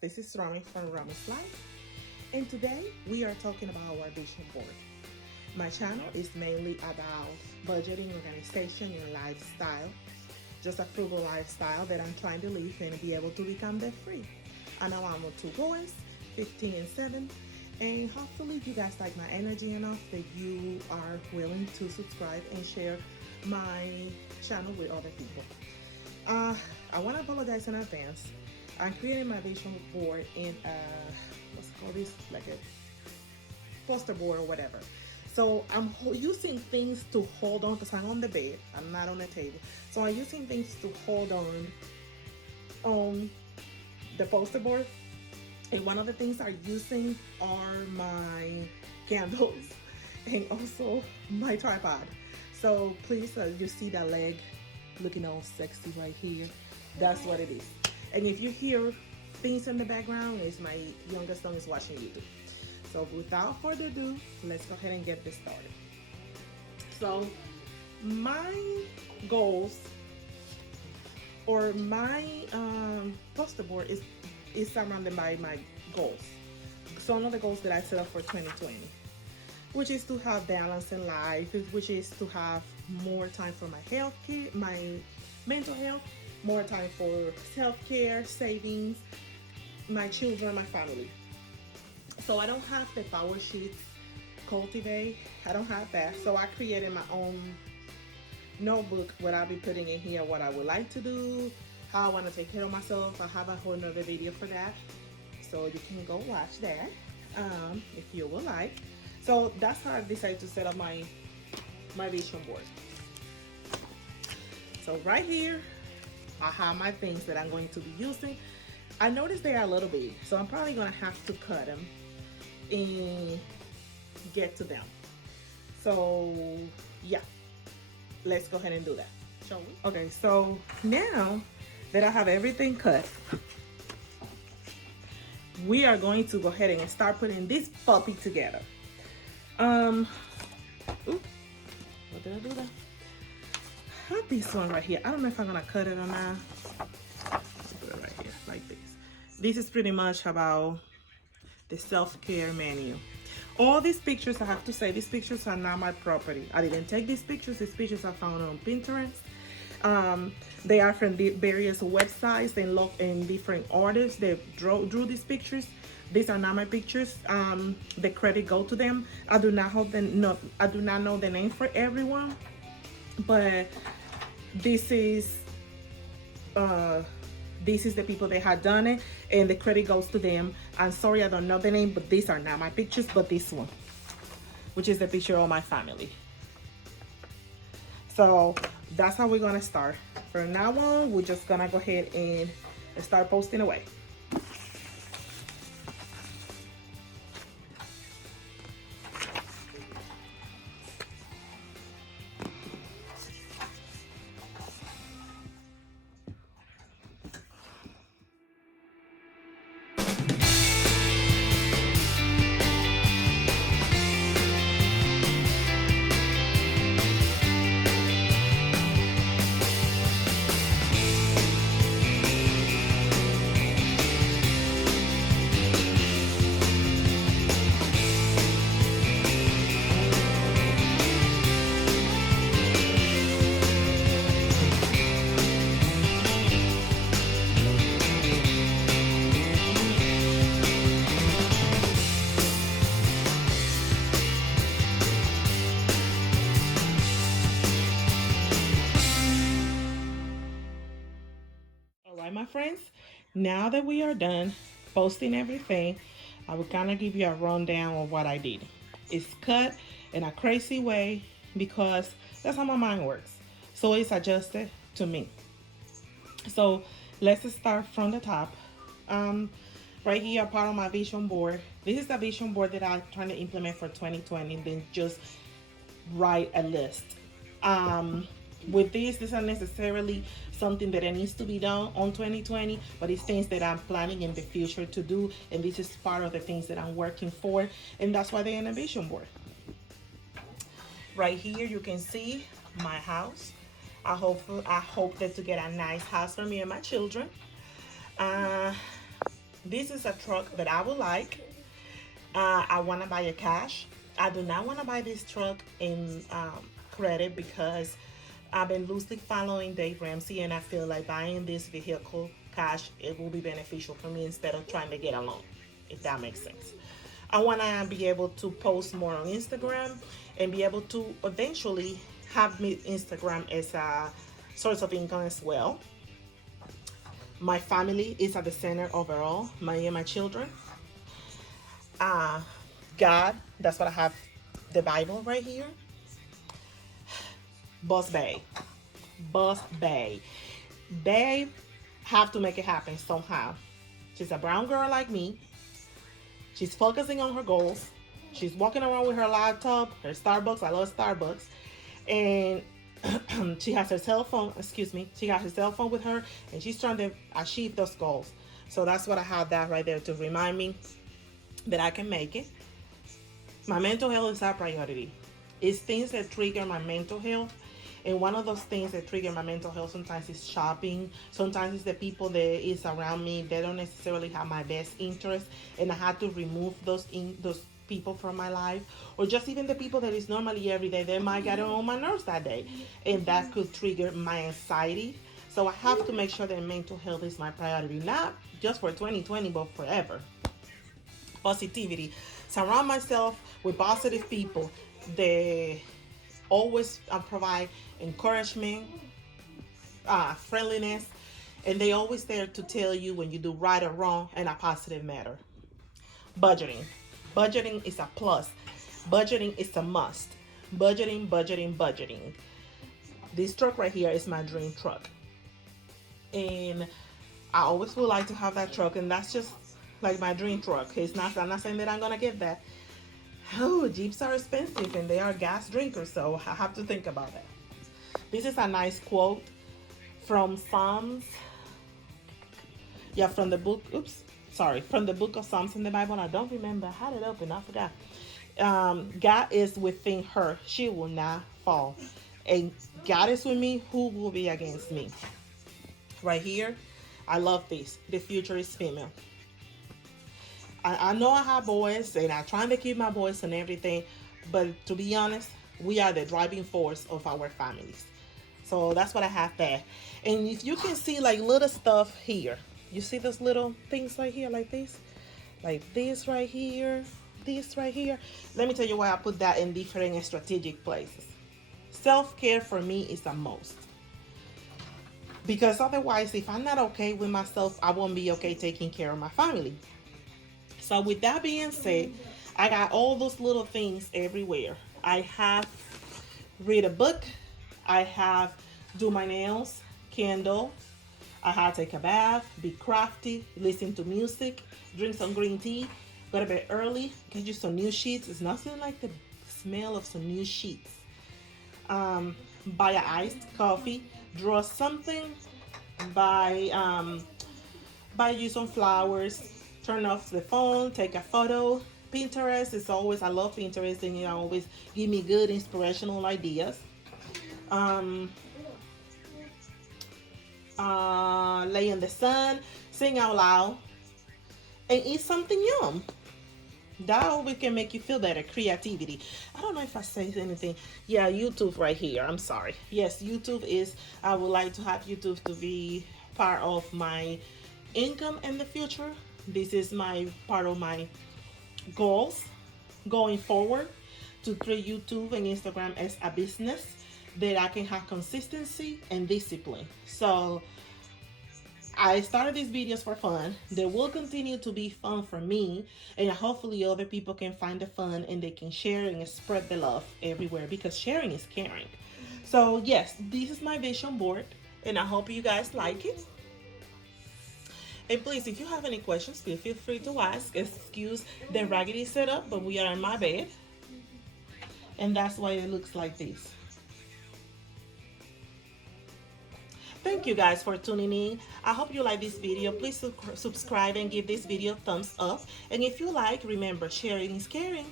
This is Romey from Romey's Life, and today we are talking about our vision board. My channel is mainly about budgeting, organization, and lifestyle. Just a frugal lifestyle that I'm trying to live and be able to become debt free. I know I'm with two boys, 15 and 7, and hopefully you guys like my energy enough that you are willing to subscribe and share my channel with other people. I want to apologize in advance. I'm creating my vision board in what's it called, this, like a poster board or whatever. So I'm using things to hold on because I'm on the bed. I'm not on the table. So I'm using things to hold on the poster board. And one of the things I'm using are my candles and also my tripod. So please, you see that leg looking all sexy right here. That's what it is. And if you hear things in the background, it's my youngest son is watching YouTube. So without further ado, let's go ahead and get this started. So my goals or my poster board is surrounded by my goals. Some of the goals that I set up for 2020, which is to have balance in life, which is to have more time for my health care, my mental health, more time for self-care, savings, my children, my family. So I don't have the power sheets cultivate. I don't have that. So I created my own notebook where I'll be putting in here what I would like to do, how I want to take care of myself. I have a whole nother video for that. So you can go watch that if you would like. So that's how I decided to set up my vision board. So right here, I have my things that I'm going to be using. I noticed they are a little big, so I'm probably gonna have to cut them and get to them. So yeah, let's go ahead and do that, shall we? Okay, so now that I have everything cut, we are going to go ahead and start putting this puppy together. Ooh, what did I do that? Have this one right here. I don't know if I'm gonna cut it or not. Put it right here, like this. This is pretty much about the self-care menu. All these pictures, I have to say, these pictures are not my property. I didn't take these pictures. These pictures I found on Pinterest. They are from the various websites and different artists that drew these pictures. These are not my pictures. The credit go to them. I do not know the name for everyone, but this is the people that had done it, and the credit goes to them. I'm sorry I don't know the name, but these are not my pictures, but this one, which is the picture of my family. So that's how we're gonna start. From now on, we're just gonna go ahead and start posting away. My friends, now that we are done posting everything, I will kind of give you a rundown of what I did. It's cut in a crazy way because that's how my mind works, so it's adjusted to me. So let's start from the top. Right here, part of my vision board. This is the vision board that I'm trying to implement for 2020, then just write a list. With this isn't necessarily something that it needs to be done on 2020, but it's things that I'm planning in the future to do, and this is part of the things that I'm working for, and that's why they're in a vision board. Right here you can see my house. I hope that to get a nice house for me and my children. This is a truck that I would like. I want to buy it cash. I do not want to buy this truck in credit because I've been loosely following Dave Ramsey, and I feel like buying this vehicle cash, it will be beneficial for me instead of trying to get a loan, if that makes sense. I want to be able to post more on Instagram and be able to eventually have me Instagram as a source of income as well. My family is at the center overall, my and my children. Uh, God, that's what I have, the Bible right here. Boss Bay. Boss Bay. Babe have to make it happen somehow. She's a brown girl like me. She's focusing on her goals. She's walking around with her laptop, her Starbucks. I love Starbucks. And she has her cell phone, excuse me, she got her cell phone with her, and she's trying to achieve those goals. So that's what I have that right there to remind me that I can make it. My mental health is our priority. It's things that trigger my mental health. And one of those things that trigger my mental health sometimes is shopping. Sometimes it's the people that is around me. They don't necessarily have my best interest, and I had to remove those people from my life, or just even the people that is normally every day. They might get on my nerves that day, and that could trigger my anxiety. So I have to make sure that mental health is my priority, not just for 2020, but forever. Positivity. Surround myself with positive people. They always provide encouragement, friendliness, and they always there to tell you when you do right or wrong in a positive manner. Budgeting. Budgeting is a plus. Budgeting is a must. Budgeting, budgeting, budgeting. This truck right here is my dream truck. And I always would like to have that truck, and that's just like my dream truck. I'm not saying that I'm gonna get that. Oh, Jeeps are expensive and they are gas drinkers, so I have to think about that. This is a nice quote from Psalms. Yeah, from the book, from the book of Psalms in the Bible. I don't remember. I had it open, I forgot. God is within her. She will not fall. And God is with me. Who will be against me? Right here. I love this. The future is female. I know I have boys, and I'm trying to keep my boys and everything, but to be honest, we are the driving force of our families. So that's what I have there. And if you can see like little stuff here, you see those little things right here, like this right here, this right here. Let me tell you why I put that in different and strategic places. Self-care for me is a most. Because otherwise, if I'm not okay with myself, I won't be okay taking care of my family. So with that being said, I got all those little things everywhere. I have read a book. I have do my nails, candle. I have take a bath, be crafty, listen to music, drink some green tea, go to bed early, get you some new sheets. It's nothing like the smell of some new sheets. Buy an iced coffee, draw something, buy you some flowers, turn off the phone, take a photo. Pinterest is always, I love Pinterest, and always give me good inspirational ideas. Lay in the sun, sing out loud, and eat something yum. That always can make you feel better. Creativity. I don't know if I say anything. Yeah, YouTube right here. I'm sorry. Yes, YouTube is, I would like to have YouTube to be part of my income in the future. This is my part of my goals going forward, to treat YouTube and Instagram as a business that I can have consistency and discipline. So I started these videos for fun. They will continue to be fun for me, and hopefully other people can find the fun and they can share and spread the love everywhere, because sharing is caring. So yes, this is my vision board, and I hope you guys like it. And please, if you have any questions, feel free to ask. Excuse the raggedy setup, but we are in my bed, and that's why it looks like this. Thank you guys for tuning in. I hope you like this video. Please subscribe and give this video a thumbs up. And if you like, remember, sharing is caring.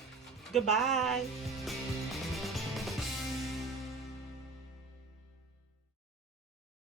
Goodbye.